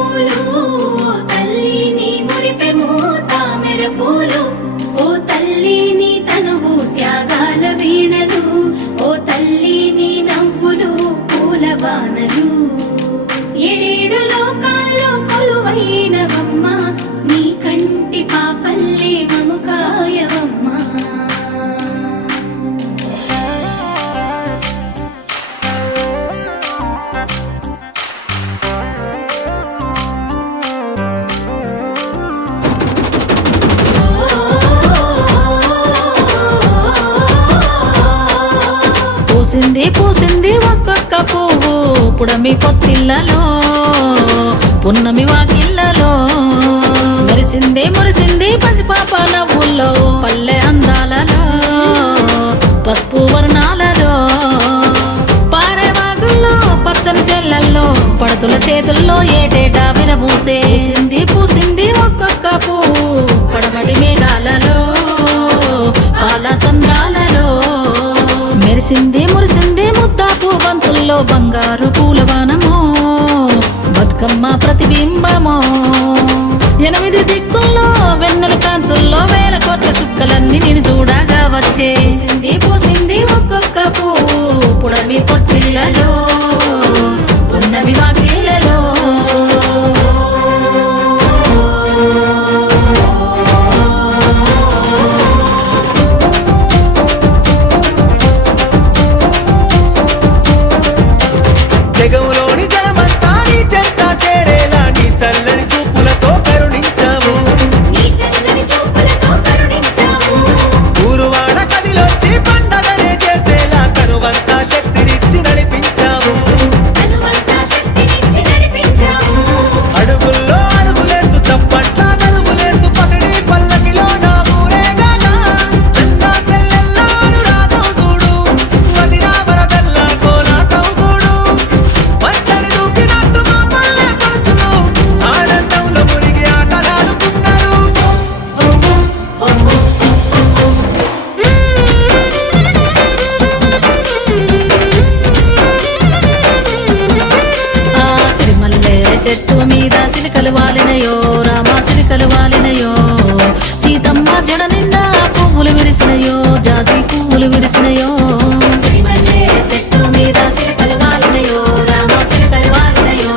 ফুল పూసింది పూసింది ఒక్కొక్క పువ్వు. పుడమి పొత్తిళ్ళలో పున్నమి వాకిళ్ళలో. మురిసింది మురిసింది పసిపాప నవ్వుల్లో పల్లె అందాలలో పసుపు వర్ణాలలో. పారేవాగుల్లో పచ్చని చెల్లల్లో పడతుల చేతుల్లో ఏటేటా విరబూసే. పూసింది పూసింది ఒక్కొక్క పువ్వు పడమటి మేఘాలలో. మెరిసింది మురిసింది ముద్దాపు బంతుల్లో బంగారు పూలవానమో. బతుకమ్మ ప్రతిబింబమో. ఎనిమిది దిక్కుల్లో వెన్నెల కాంతుల్లో వేల కోట్ల సుక్కలన్నీ నేను చూడగా వచ్చే. చెట్టు మీద సిలికలు వాలినయో రామ సిలికలు వాలినయో సీతమ్మ జడ నిండా పువ్వులు విరిసినయో జాజి పువ్వులు విరిసినయో. సిరిమల్లె చెట్టు మీద సిరికలు వాలినయో రామ సిరికలు వాలినయో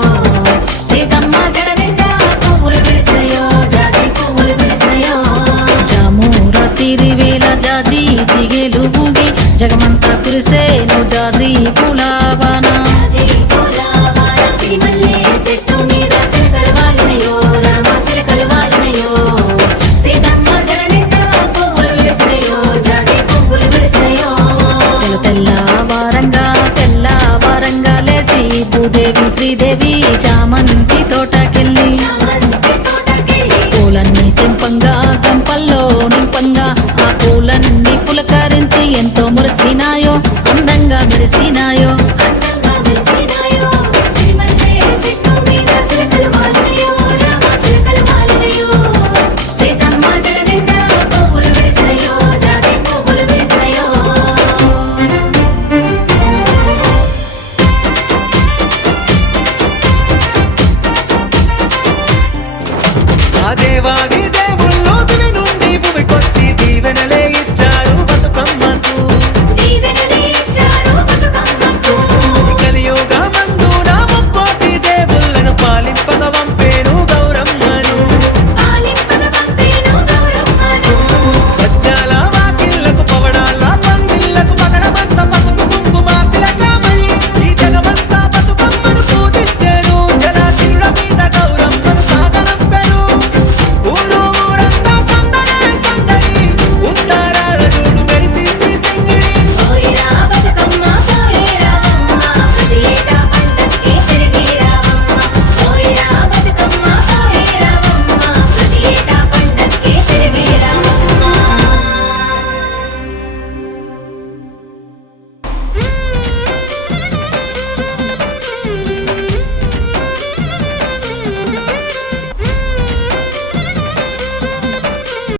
సీతమ్మ జడ నిండా పువ్వులు విరిసినయో జాజి పువ్వులు విరిసినయో. జామూర తిరివేల జాజి తిగేలు బూగి జగమంతా కురిసేను జాజి పులావానా చామంతి తోటకెళ్ళి పూలన్నీ తెంపంగా తెంపల్లో నింపంగా ఆ పూలన్నీ పులకరించి ఎంతో మురిసినాయో అందంగా మెరిసినాయో. దేవాది దేవుళ్ళు తుని నుండి భూమికొచ్చి దీవెనలే.